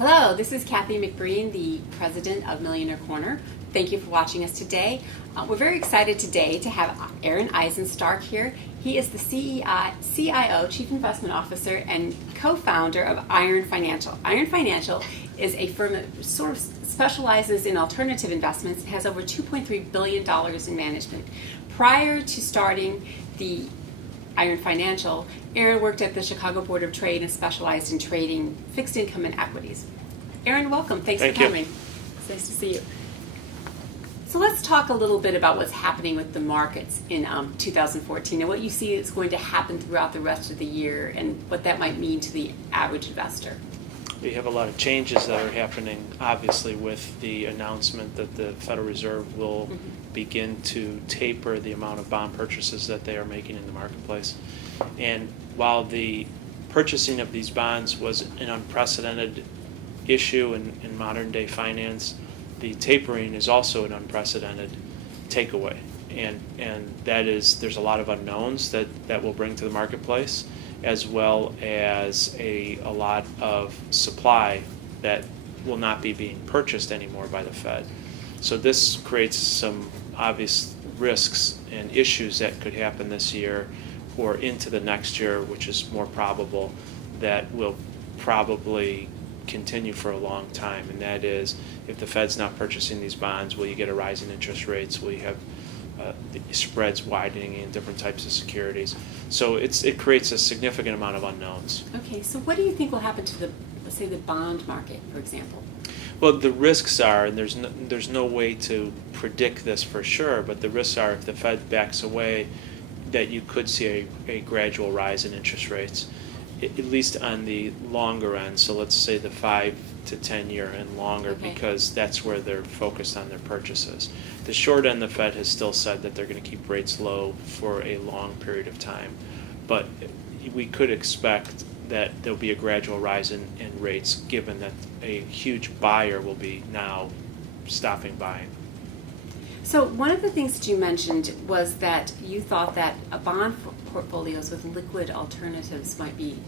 Hello, this is Kathy McBreen, the president of Millionaire Corner. Thank you for watching us today. We're very excited today to have Aaron Izenstark here. He is the CIO, Chief Investment Officer, and co-founder of Aaron Financial. Aaron Financial is a firm that sort of specializes in alternative investments. It has over $2.3 billion in management. Prior to starting the Aaron Financial, Aaron worked at the Chicago Board of Trade and specialized in trading fixed income and equities. Aaron, welcome. Thanks for coming. It's nice to see you. So let's talk a little bit about what's happening with the markets in 2014 and what you see is going to happen throughout the rest of the year and what that might mean to the average investor. We have a lot of changes that are happening, obviously, with the announcement that the Federal Reserve will begin to taper the amount of bond purchases that they are making in the marketplace. And while the purchasing of these bonds was an unprecedented issue in modern day finance, the tapering is also an unprecedented takeaway. And that is, there's a lot of unknowns that will bring to the marketplace, as well as a lot of supply that will not be being purchased anymore by the Fed. So this creates some obvious risks and issues that could happen this year or into the next year, which is more probable, that will probably continue for a long time. And that is, if the Fed's not purchasing these bonds, will you get a rise in interest rates? Will you have the spreads widening in different types of securities? So it creates a significant amount of unknowns. Okay, so what do you think will happen to let's say the bond market, for example? Well, the risks are, and there's no way to predict this for sure, but the risks are if the Fed backs away, that you could see a gradual rise in interest rates, at least on the longer end. So let's say the 5 to 10 year and longer, because that's where they're focused on their purchases. The short end, the Fed has still said that they're going to keep rates low for a long period of time, but we could expect that there'll be a gradual rise in rates, given that a huge buyer will be now stopping buying. So one of the things that you mentioned was that you thought that bond portfolios with liquid alternatives might be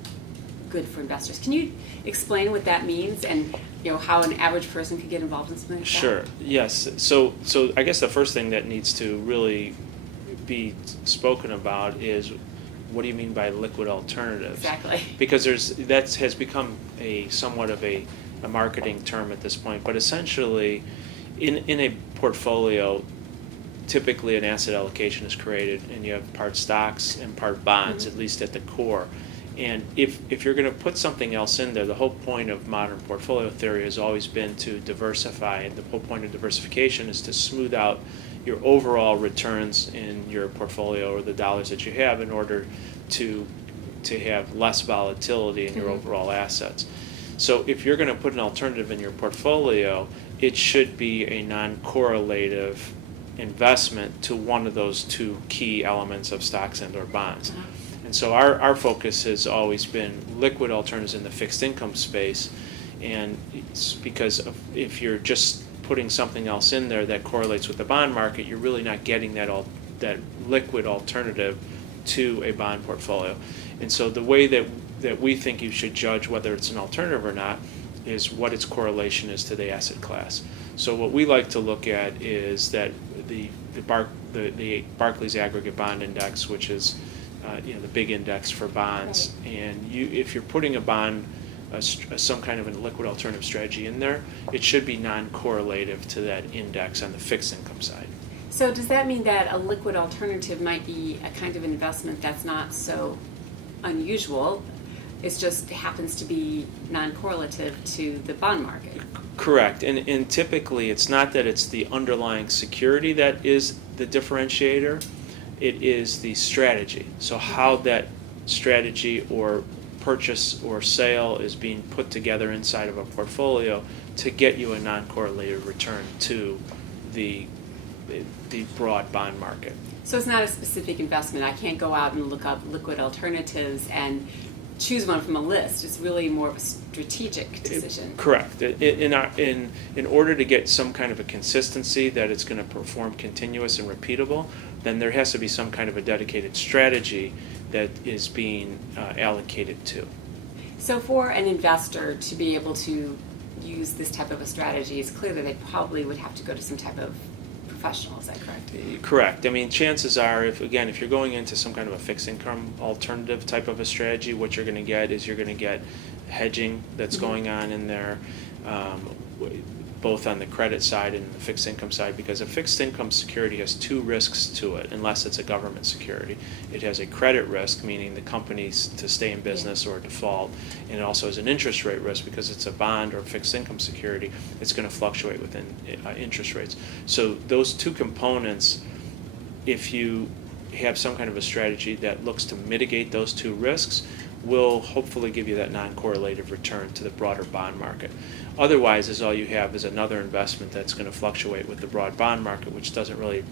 good for investors. Can you explain what that means and how an average person could get involved in something like that? Sure. Yes. So I guess the first thing that needs to really be spoken about is, what do you mean by liquid alternatives? Exactly. Because that has become somewhat of a marketing term at this point. But essentially, in a portfolio, typically an asset allocation is created, and you have part stocks and part bonds, at least at the core. And if you're going to put something else in there, the whole point of modern portfolio theory has always been to diversify, and the whole point of diversification is to smooth out your overall returns in your portfolio, or the dollars that you have, in order to have less volatility in your overall assets. So if you're going to put an alternative in your portfolio, it should be a non-correlative investment to one of those two key elements of stocks and or bonds. And so our focus has always been liquid alternatives in the fixed income space, and it's because if you're just putting something else in there that correlates with the bond market, you're really not getting that liquid alternative to a bond portfolio. And so the way that we think you should judge whether it's an alternative or not is what its correlation is to the asset class. So what we like to look at is that the Barclays Aggregate Bond Index, which is the big index for bonds, and if you're putting a bond, some kind of a liquid alternative strategy in there, it should be non-correlative to that index on the fixed income side. So does that mean that a liquid alternative might be a kind of investment that's not so unusual? It just happens to be non-correlative to the bond market? Correct. And typically it's not that it's the underlying security that is the differentiator, it is the strategy. So how that strategy or purchase or sale is being put together inside of a portfolio to get you a non-correlated return to the broad bond market. So it's not a specific investment. I can't go out and look up liquid alternatives and choose one from a list. It's really more of a strategic decision. Correct. In order to get some kind of a consistency that it's going to perform continuous and repeatable, then there has to be some kind of a dedicated strategy that is being allocated to. So for an investor to be able to use this type of a strategy, it's clear that they probably would have to go to some type of professional. Is that correct? Correct. I mean, chances are, if you're going into some kind of a fixed income alternative type of a strategy, what you're going to get is you're going to get hedging that's going on in there, both on the credit side and the fixed income side, because a fixed income security has two risks to it, unless it's a government security. It has a credit risk, meaning the company's to stay in business or default, and it also has an interest rate risk because it's a bond or fixed income security. It's going to fluctuate within interest rates. So those two components, if you have some kind of a strategy that looks to mitigate those two risks, will hopefully give you that non-correlated return to the broader bond market. Otherwise, is all you have is another investment that's going to fluctuate with the broad bond market, which doesn't really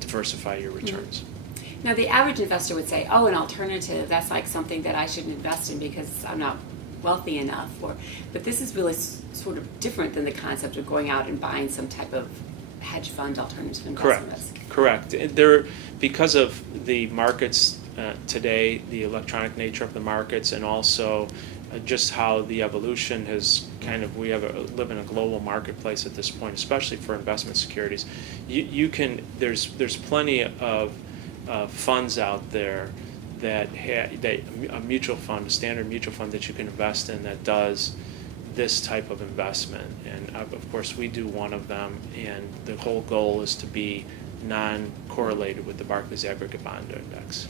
diversify your returns. Mm-hmm. Now, the average investor would say, oh, an alternative, that's like something that I shouldn't invest in because I'm not wealthy enough. But this is really sort of different than the concept of going out and buying some type of hedge fund alternative investment risk. Correct. Because of the markets today, the electronic nature of the markets, and also just how the evolution has we live in a global marketplace at this point, especially for investment securities. There's plenty of funds out there that a mutual fund, a standard mutual fund that you can invest in that does this type of investment, and of course we do one of them, and the whole goal is to be non-correlated with the Barclays Aggregate Bond Index.